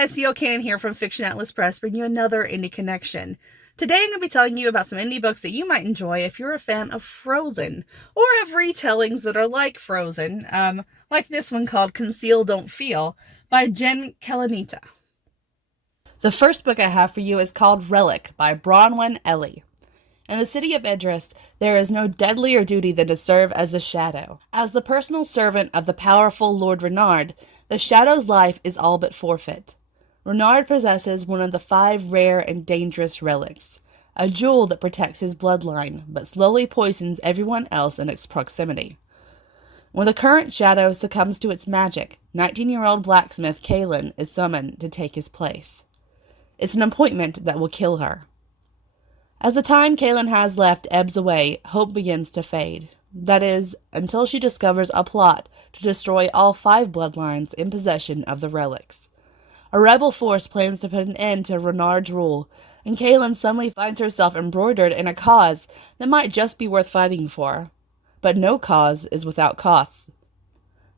guys, C.L. Cannon here from Fiction Atlas Press, bringing you another indie connection. Today I'm going to be telling you about some indie books that you might enjoy if you're a fan of Frozen, or have retellings that are like Frozen, like this one called Conceal Don't Feel by Jen Kalanita. The first book I have for you is called Relic by Bronwyn Ellie. In the city of Idris, there is no deadlier duty than to serve as the Shadow. As the personal servant of the powerful Lord Renard, the Shadow's life is all but forfeit. Renard possesses one of the 5 rare and dangerous relics, a jewel that protects his bloodline, but slowly poisons everyone else in its proximity. When the current Shadow succumbs to its magic, 19-year-old blacksmith Kaylin is summoned to take his place. It's an appointment that will kill her. As the time Kaylin has left ebbs away, hope begins to fade. That is, until she discovers a plot to destroy all 5 bloodlines in possession of the relics. A rebel force plans to put an end to Renard's rule, and Kaylin suddenly finds herself embroidered in a cause that might just be worth fighting for. But no cause is without costs.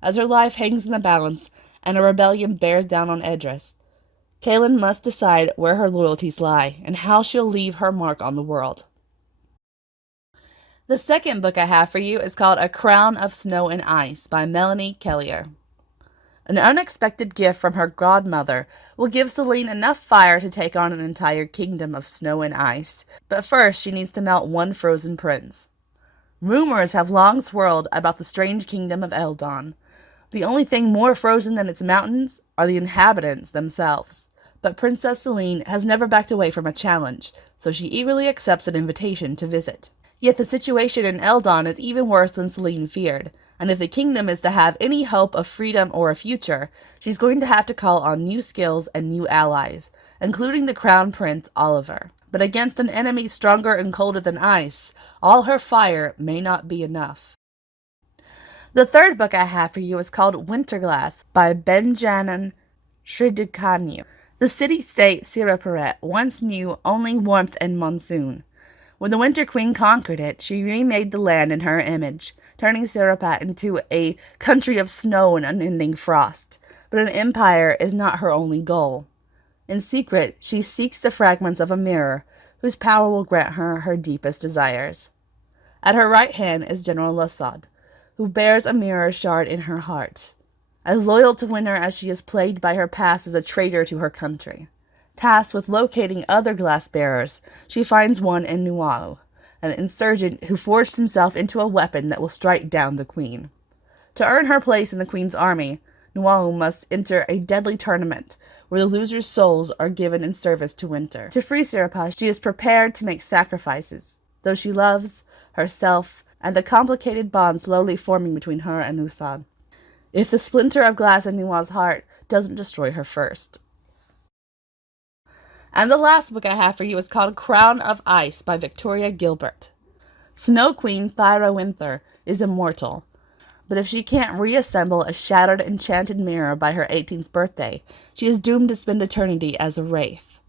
As her life hangs in the balance and a rebellion bears down on Idris, Kaylin must decide where her loyalties lie and how she'll leave her mark on the world. The second book I have for you is called A Crown of Snow and Ice by Melanie Kellier. An unexpected gift from her godmother will give Celine enough fire to take on an entire kingdom of snow and ice, but first she needs to melt one frozen prince. Rumors have long swirled about the strange kingdom of Eldon. The only thing more frozen than its mountains are the inhabitants themselves. But Princess Celine has never backed away from a challenge, so she eagerly accepts an invitation to visit. Yet the situation in Eldon is even worse than Celine feared, and if the kingdom is to have any hope of freedom or a future, she's going to have to call on new skills and new allies, including the Crown Prince Oliver. But against an enemy stronger and colder than ice, all her fire may not be enough. The third book I have for you is called Winterglass by Benjamin Shridikanyu. The city-state Siraparet once knew only warmth and monsoon. When the Winter Queen conquered it, she remade the land in her image, turning Sirapat into a country of snow and unending frost. But an empire is not her only goal. In secret, she seeks the fragments of a mirror, whose power will grant her her deepest desires. At her right hand is General Lasad, who bears a mirror shard in her heart. As loyal to Winter as she is plagued by her past as a traitor to her country. Tasked with locating other glass-bearers, she finds one in Nuau, an insurgent who forged himself into a weapon that will strike down the queen. To earn her place in the queen's army, Nuau must enter a deadly tournament where the losers' souls are given in service to Winter. To free Sirapash, she is prepared to make sacrifices, though she loves herself and the complicated bond slowly forming between her and Lusad. If the splinter of glass in Nuau's heart doesn't destroy her first. And the last book I have for you is called Crown of Ice by Victoria Gilbert. Snow Queen Thyra Winther is immortal, but if she can't reassemble a shattered enchanted mirror by her 18th birthday, she is doomed to spend eternity as a wraith.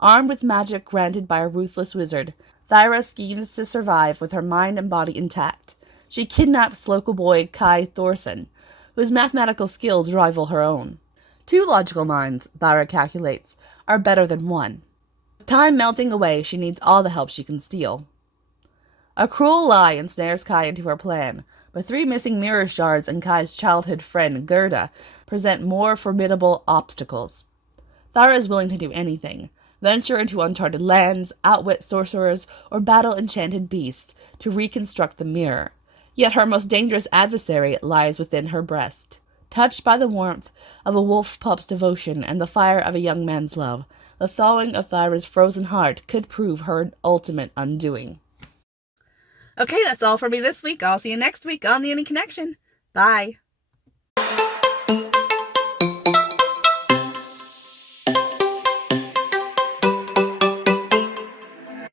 Armed with magic granted by a ruthless wizard, Thyra schemes to survive with her mind and body intact. She kidnaps local boy Kai Thorson, whose mathematical skills rival her own. 2 logical minds, Thyra calculates, are better than 1. With time melting away, she needs all the help she can steal. A cruel lie ensnares Kai into her plan, but 3 missing mirror shards and Kai's childhood friend, Gerda, present more formidable obstacles. Thyra is willing to do anything, venture into uncharted lands, outwit sorcerers, or battle enchanted beasts to reconstruct the mirror. Yet her most dangerous adversary lies within her breast. Touched by the warmth of a wolf pup's devotion and the fire of a young man's love, the thawing of Thyra's frozen heart could prove her ultimate undoing. Okay, that's all for me this week. I'll see you next week on The Indie Connection. Bye.